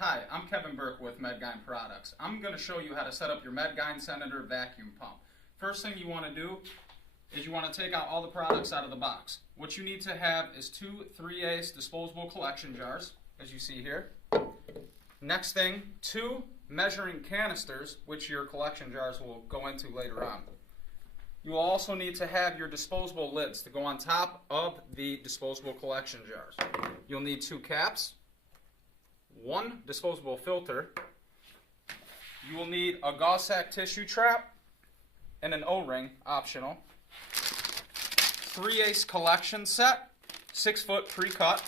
Hi, I'm Kevin Burke with MedGyn Products. I'm going to show you how to set up your MedGyn Senator vacuum pump. First thing you want to do is you want to take out all the products out of the box. What you need to have is two 3/8 disposable collection jars, as you see here. Next thing, two measuring canisters, which your collection jars will go into later on. You will also need to have your disposable lids to go on top of the disposable collection jars. You'll need two caps, one disposable filter. You will need a gauze sack tissue trap and an O-ring, optional. 3/8 collection set, 6 foot pre-cut,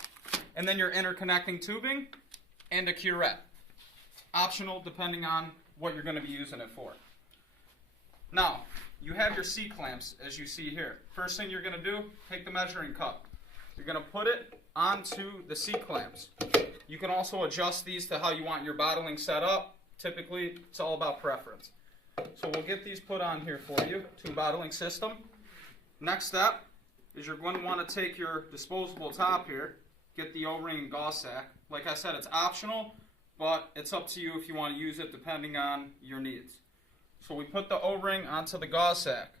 and then your interconnecting tubing and a curette. Optional depending on what you're going to be using it for. Now, you have your C-clamps as you see here. First thing you're going to do, take the measuring cup. You're going to put it onto the C-clamps. You can also adjust these to how you want your bottling set up. Typically, it's all about preference. So we'll get these put on here for you, tube bottling system. Next step is you're going to want to take your disposable top here, get the O-ring and gauze sack. Like I said, it's optional, but it's up to you if you want to use it depending on your needs. So we put the O-ring onto the gauze sack.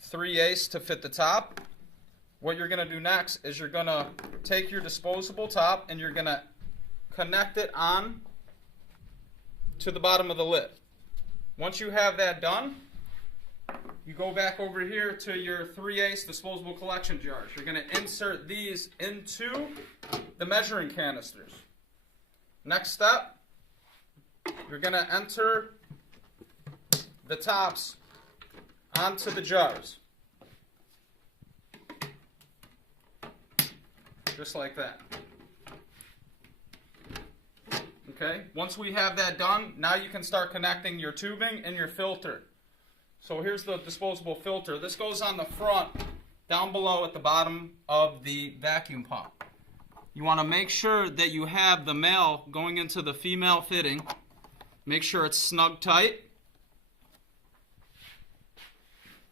3/8 to fit the top. What you're going to do next is you're going to take your disposable top and you're going to connect it on to the bottom of the lid. Once you have that done, you go back over here to your 3/8 disposable collection jars. You're going to insert these into the measuring canisters. Next step, you're going to enter the tops onto the jars. Just like that. Okay, once we have that done, now you can start connecting your tubing and your filter. So here's the disposable filter. This goes on the front, down below at the bottom of the vacuum pump. You want to make sure that you have the male going into the female fitting. Make sure it's snug tight.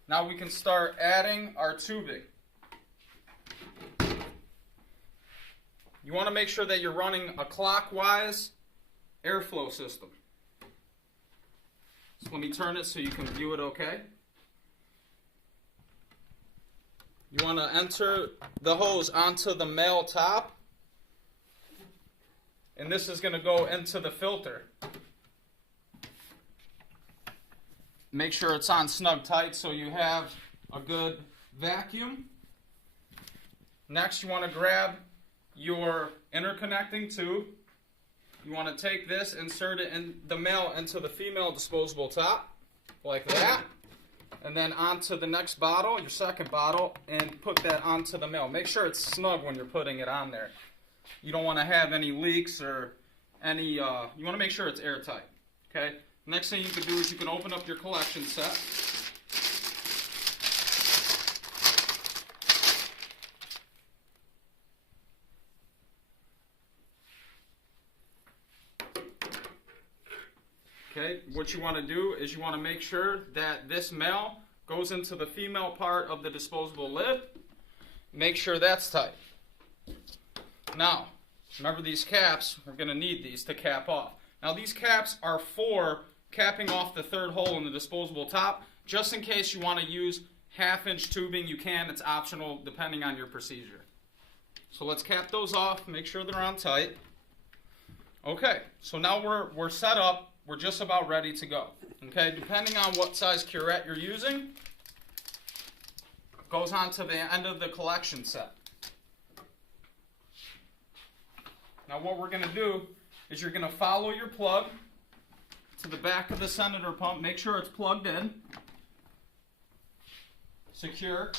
Now we can start adding our tubing. You want to make sure that you're running a clockwise airflow system. So let me turn it so you can view it okay. You want to enter the hose onto the male top. And this is going to go into the filter. Make sure it's on snug tight so you have a good vacuum. Next, you want to grab your interconnecting tube. You want to take this, insert it in the male into the female disposable top, like that. And then onto the next bottle, your second bottle, and put that onto the male. Make sure it's snug when you're putting it on there. You don't want to have any leaks or any, you want to make sure it's airtight. Okay? Next thing you can do is you can open up your collection set. Okay, what you want to do is you want to make sure that this male goes into the female part of the disposable lid. Make sure that's tight. Now, remember these caps, we're going to need these to cap off. Now these caps are for capping off the third hole in the disposable top. Just in case you want to use 1/2-inch tubing, you can. It's optional depending on your procedure. So let's cap those off, make sure they're on tight. Okay, so now we're set up. We're just about ready to go. Okay, depending on what size curette you're using, goes on to the end of the collection set. Now what we're going to do is you're going to follow your plug to the back of the Senator pump. Make sure it's plugged in, secure.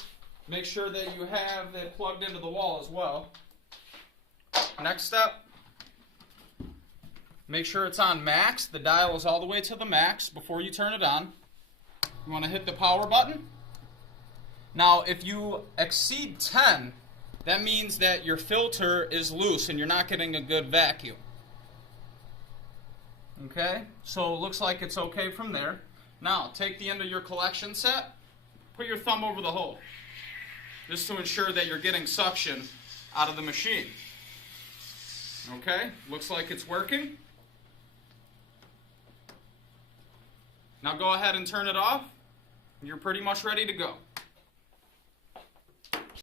Make sure that you have it plugged into the wall as well. Next step, make sure it's on max. The dial is all the way to the max before you turn it on. You want to hit the power button. Now, if you exceed 10, that means that your filter is loose and you're not getting a good vacuum. Okay, so it looks like it's okay from there. Now, take the end of your collection set, put your thumb over the hole, just to ensure that you're getting suction out of the machine. Okay, looks like it's working. Now go ahead and turn it off. You're pretty much ready to go.